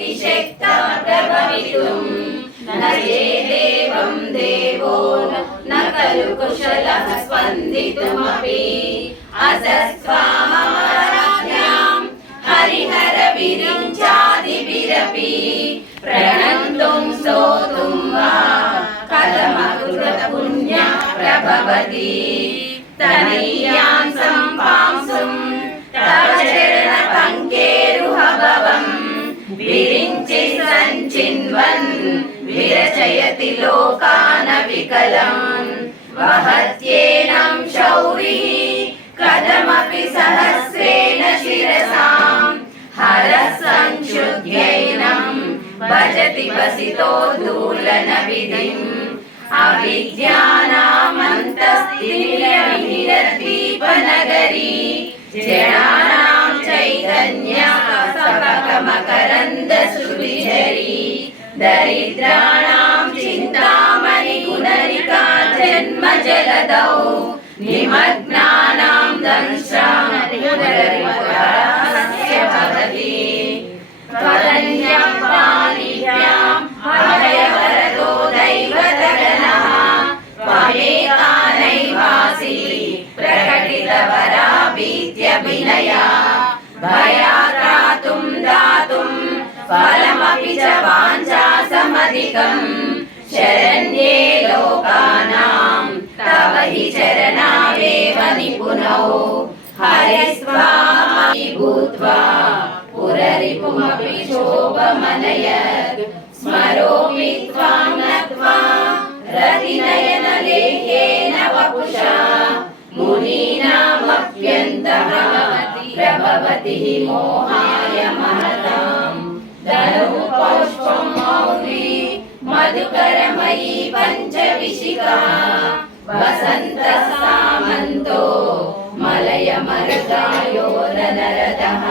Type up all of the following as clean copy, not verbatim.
शक्तिशक्ता प्रभवितुं न चेदेवं देवो न खलु कुशलः स्पन्दितुमपि असस्त्वामराध्यां हरिहरविरिञ्चादिभिरपि प्रणन्तुं स्तोतुं वा कथमकृतपुण्यः प्रभवति तनय्यां सम्पांसुं तव चरणपङ्केरुहभवं विरिञ्चि सञ्चिन्वन् विरचयति लोकानविकलं वहत्येनं शौरिः कथमपि सहस्रेण शिरसां हरः संक्षुद्यैनं भजति वसितो दूलनविधिम् अविद्यानामन्तस्तिमिरद्वीपनगरी जनानां चैतन्यसपकमकरन्दश्रुतिझरी दरिद्राणां चिन्तामणिगुणनिका जन्मजलदौ निमग्नानां दंशास्य भवति त्वदन्यं पाणिभ्यां भयवरदो दैवतगणः त्वमेकानैवासि प्रकटितवराभीत्यभिनया भयात्रातुं दातुं फलमपि च वाञ्छासमधिकं शरण्ये लोकानां तव हि चरणावेव निपुनौ हरिस्वामी भूत्वा पुररिपुमपि शोभमनयत् स्मरोमि त्वां नत्वा रतिनयनलेखेन वपुषा मुनीनामप्यन्तः प्रभवति हि मोहाय महतां धनुपौष्पं मौली मधुकरमयी पञ्चविशिखा वसन्तः सामन्तो मलयमरुदायोधनरतः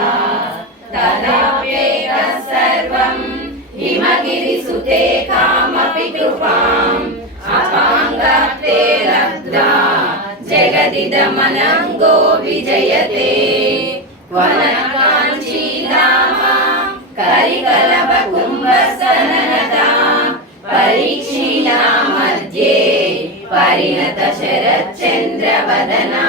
तदाप्येकः सर्वं हिमगिरिसुते कामपि कृपाम् अपाङ्गत्वे लब्धा जगदिदमनङ्गो विजयते वनकाञ्चीलामा करिकलभकुम्भस्तननता परीक्षीणा मध्ये परिणतशरच्चन्द्रवदना